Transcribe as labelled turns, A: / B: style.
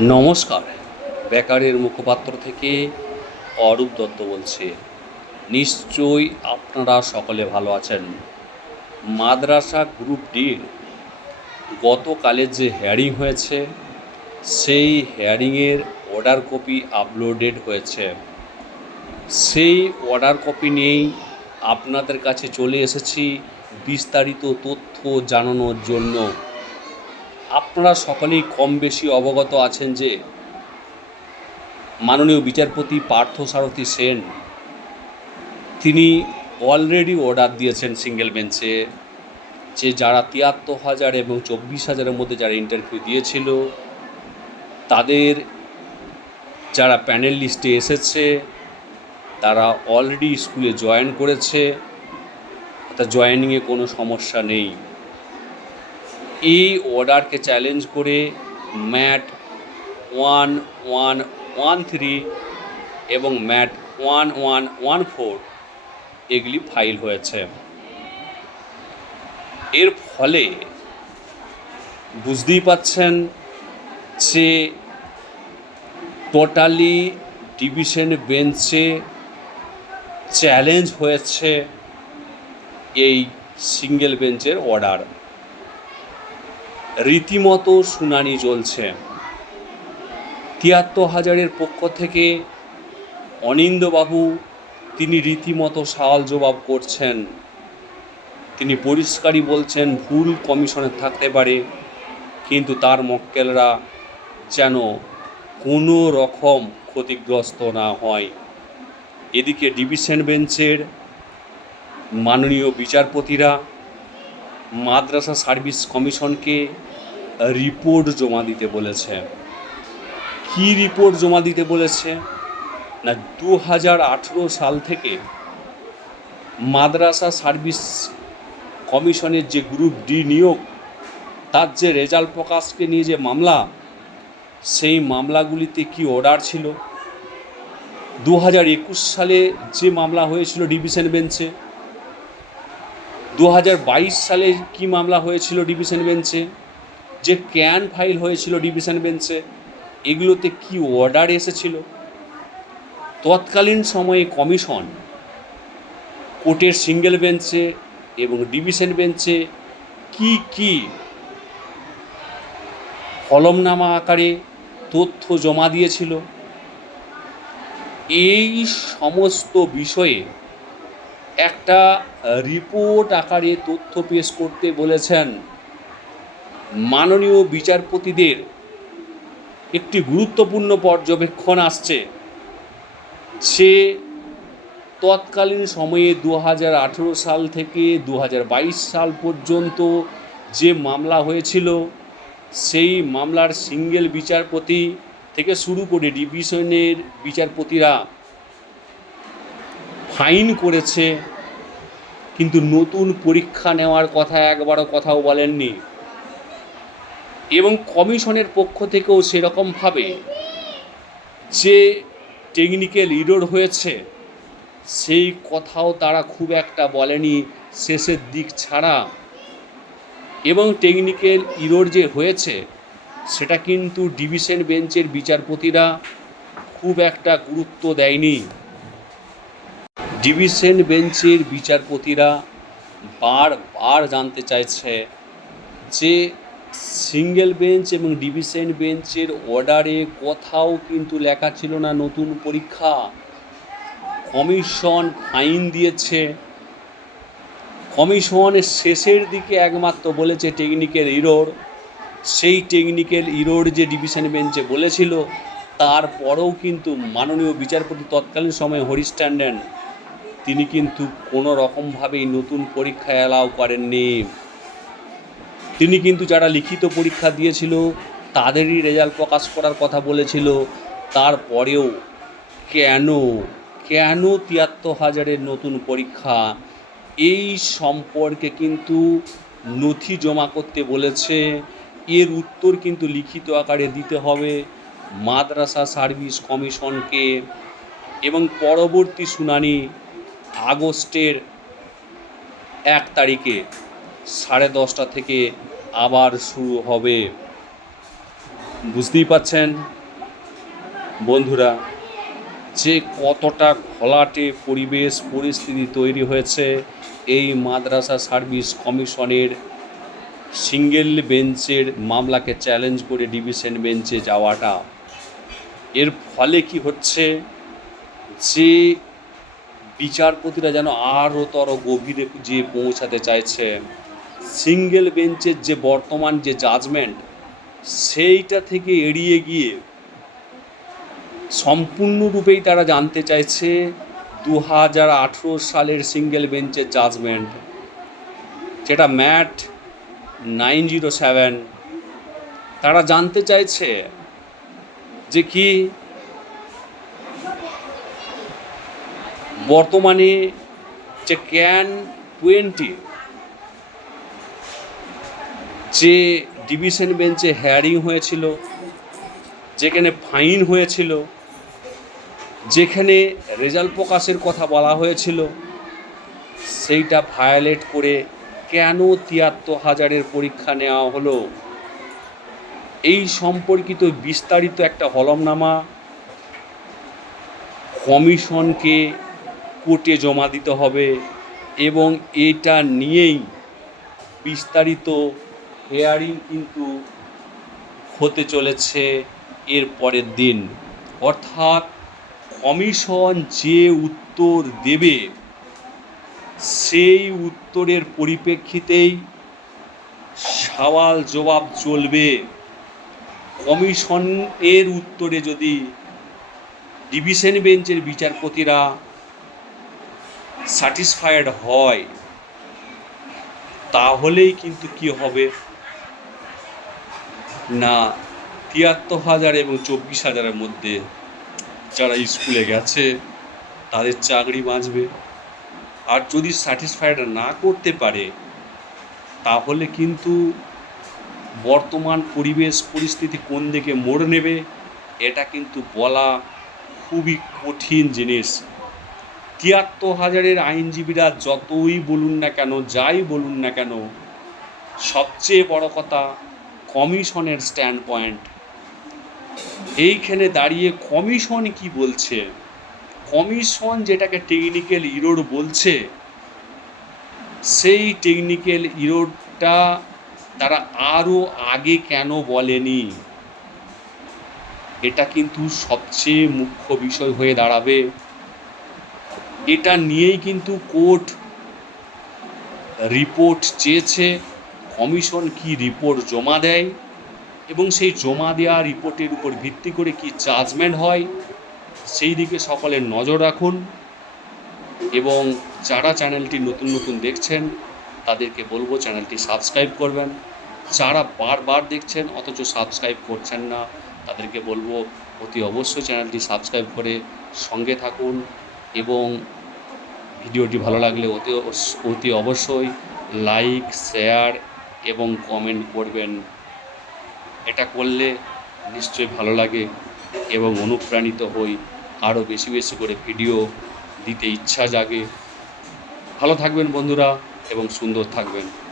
A: নমস্কার। বেকারের মুখপাত্র থেকে অরূপ দত্ত বলছি, নিশ্চয়ই আপনারা সকলে ভালো আছেন। মাদ্রাসা গ্রুপ ডির গতকালের যে হ্যারিং হয়েছে, সেই হ্যারিংয়ের অর্ডার কপি আপলোডেড হয়েছে। সেই অর্ডার কপি নিয়েই আপনাদের কাছে চলে এসেছি বিস্তারিত তথ্য জানানোর জন্য। আপনারা সকলেই কম বেশি অবগত আছেন যে মাননীয় বিচারপতি পার্থ সারথী সেন, তিনি অলরেডি অর্ডার দিয়েছেন সিঙ্গেল বেঞ্চে যে যারা তিয়াত্তর হাজার এবং চব্বিশ হাজারের মধ্যে যারা ইন্টারভিউ দিয়েছিল, তাদের যারা প্যানেল লিস্টে এসেছে, তারা অলরেডি স্কুলে জয়েন করেছে, অর্থাৎ জয়েনিংয়ে কোনো সমস্যা নেই। এই অর্ডারকে চ্যালেঞ্জ করে MAT one one one three এবং MAT one one one four এগুলি ফাইল হয়েছে। এর ফলে বুঝতেই পাচ্ছেন যে টোটালি ডিভিশন বেঞ্চে চ্যালেঞ্জ হয়েছে এই সিঙ্গেল বেঞ্চের অর্ডার রীতিমতো শুনানি চলছে। তিয়াত্তর হাজারের পক্ষ থেকে অনিন্দবাবু তিনি রীতিমতো সওয়াল জবাব করছেন। তিনি পরিষ্কারই বলছেন, ভুল কমিশনে থাকতে পারে, কিন্তু তার মক্কেলরা যেন কোনো রকম ক্ষতিগ্রস্ত না হয়। এদিকে ডিভিশন বেঞ্চের মাননীয় বিচারপতিরা মাদ্রাসা সার্ভিস কমিশনকে রিপোর্ট জমা দিতে বলেছে। কি রিপোর্ট জমা দিতে বলেছে? না দু হাজার আঠেরো সাল থেকে মাদ্রাসা সার্ভিস কমিশনের যে গ্রুপ ডি নিয়োগ, তার যে রেজাল্ট প্রকাশকে নিয়ে যে মামলা, সেই মামলাগুলিতে কি অর্ডার ছিল? দু হাজার একুশ সালে যে মামলা হয়েছিল ডিভিশন বেঞ্চে দু হাজার বাইশ সালে কি মামলা হয়েছিল ডিভিশন বেঞ্চে? যে ক্যান ফাইল হয়েছিল ডিভিশন বেঞ্চে এগুলোতে কি অর্ডার এসেছিল? তৎকালীন সময়ে কমিশন কোর্টের সিঙ্গেল বেঞ্চে এবং ডিভিশন বেঞ্চে কি কি হলমনামা আকারে তথ্য জমা দিয়েছিল? এই সমস্ত বিষয়ে একটা রিপোর্ট আকারে তথ্য পেশ করতে বলেছেন মাননীয় বিচারপতিদের একটি গুরুত্বপূর্ণ পর্যবেক্ষণ আসছে। সে তৎকালীন সময়ে দু হাজার আঠেরো সাল থেকে দু হাজার বাইশ সাল পর্যন্ত যে মামলা হয়েছিল, সেই মামলার সিঙ্গেল বিচারপতি থেকে শুরু করে ডিভিশনের বিচারপতিরা ফাইন করেছে, কিন্তু নতুন পরীক্ষা নেওয়ার কথা একবারও কথাও বলেননি। এবং কমিশনের পক্ষ থেকেও সেরকমভাবে যে টেকনিক্যাল ইরোর হয়েছে, সেই কথাও তারা খুব একটা বলেনি শেষের দিক ছাড়া। এবং টেকনিক্যাল ইরোর যে হয়েছে, সেটা কিন্তু ডিভিশন বেঞ্চের বিচারপতিরা খুব একটা গুরুত্ব দেয়নি। ডিভিশন বেঞ্চের বিচারপতিরা বারবার জানতে চাইছে যে সিঙ্গেল বেঞ্চ এবং ডিভিশন বেঞ্চের অর্ডারে কোথাও কিন্তু লেখা ছিল না নতুন পরীক্ষা। কমিশন ফাইন দিয়েছে। কমিশনের শেষের দিকে একমাত্র বলেছে টেকনিক্যাল ইরোর। সেই টেকনিক্যাল ইরোর যে ডিভিশন বেঞ্চে বলেছিল, তারপরেও কিন্তু মাননীয় বিচারপতি তৎকালীন সময়ে হরিশ ট্যান্ডন, তিনি কিন্তু কোনো রকমভাবেই নতুন পরীক্ষা অ্যালাউ করেননি। তিনি কিন্তু যারা লিখিত পরীক্ষা দিয়েছিল, তাদেরই রেজাল্ট প্রকাশ করার কথা বলেছিল। তারপরেও কেন কেন তিয়াত্তর হাজারের নতুন পরীক্ষা? এই সম্পর্কে কিন্তু নথি জমা করতে বলেছে। এর উত্তর কিন্তু লিখিত আকারে দিতে হবে মাদ্রাসা সার্ভিস কমিশনকে। এবং পরবর্তী শুনানি আগস্টের এক তারিখে। সাড়ে দশটা থেকে আবার শুরু হবে। বুঝতেই পাচ্ছেন? বন্ধুরা, যে কতটা ঘোলাটে পরিবেশ, পরিস্থিতি তৈরি হয়েছে এই মাদ্রাসা সার্ভিস কমিশনের সিঙ্গেল বেঞ্চের মামলাকে চ্যালেঞ্জ করে ডিভিশন বেঞ্চে যাওয়াটা। এর ফলে কি হচ্ছে? যে বিচারপতিরা যেন আরও তর গভীরে যে পৌঁছাতে চাইছে। সিঙ্গেল বেঞ্চের যে বর্তমান যে জাজমেন্ট সেইটা থেকে এড়িয়ে গিয়ে সম্পূর্ণরূপেই তারা জানতে চাইছে দু হাজার আঠেরো সালের সিঙ্গেল বেঞ্চের জাজমেন্ট যেটা ম্যাট নাইন জিরো সেভেন, তারা জানতে চাইছে যে কি বর্তমানে যে ক্যান টোয়েন্টি যে ডিভিশন বেঞ্চে হেয়ারিং হয়েছিল, যেখানে ফাইন হয়েছিল, যেখানে রেজাল্ট প্রকাশের কথা বলা হয়েছিল, সেইটা ভায়োলেট করে কেন তিয়াত্তর হাজারের পরীক্ষা নেওয়া হলো? এই সম্পর্কিত বিস্তারিত একটা হলমনামা কমিশনকে কোর্টে জমা দিতে হবে এবং এটা নিয়েই বিস্তারিত হেয়ারিং কিন্তু হতে চলেছে এর পরের দিন। অর্থাৎ কমিশন যে উত্তর দেবে, সেই উত্তরের পরিপ্রেক্ষিতেই সওয়াল জবাব চলবে। কমিশন এর উত্তরে যদি ডিভিশন বেঞ্চের বিচারপতিরা স্যাটিসফাইড হয়, তাহলেই কিন্তু কি হবে? না, তিয়াত্তর হাজার এবং চব্বিশ হাজারের মধ্যে যারা স্কুলে গেছে, তাদের চাকরি বাঁচবে। আর যদি স্যাটিসফাইড না করতে পারে, তাহলে কিন্তু বর্তমান পরিবেশ পরিস্থিতি কোন দিকে মোড় নেবে, এটা কিন্তু বলা খুবই কঠিন জিনিস। তিয়াত্তর হাজারের আইনজীবীরা যতই বলুন না কেন, যাই বলুন না কেন, সবচেয়ে বড় কথা কমিশনের স্ট্যান্ড পয়েন্ট এইখানে দাঁড়িয়ে কমিশন কি বলছে? কমিশন যেটাকে টেকনিক্যাল ইরোড বলছে, সেই টেকনিক্যাল ইরোডটা তারা আরও আগে কেন বলেনি? এটা কিন্তু সবচেয়ে মুখ্য বিষয় হয়ে দাঁড়াবে। এটা নিয়েই কিন্তু কোর্ট রিপোর্ট চেয়েছে। কমিশন কি রিপোর্ট জমা দেয় এবং সেই জমা দেওয়া রিপোর্টের উপর ভিত্তি করে কি জাজমেন্ট হয়, সেই দিকে সকলের নজর রাখুন এবং যারা চ্যানেলটি নতুন নতুন দেখছেন, তাদেরকে বলব চ্যানেলটি সাবস্ক্রাইব করবেন। যারা বারবার দেখছেন, অথচ সাবস্ক্রাইব করছেন না, তাদেরকে বলব অতি অবশ্যই চ্যানেলটি সাবস্ক্রাইব করে সঙ্গে থাকুন এবং ভিডিওটি ভালো লাগলে অতি অতি অবশ্যই লাইক, শেয়ার এবং কমেন্ট করবেন। এটা করলে নিশ্চয়ই ভালো লাগে এবং অনুপ্রাণিত হই। আরও বেশি বেশি করে ভিডিও দিতে ইচ্ছা জাগে। ভালো থাকবেন বন্ধুরা এবং সুন্দর থাকবেন।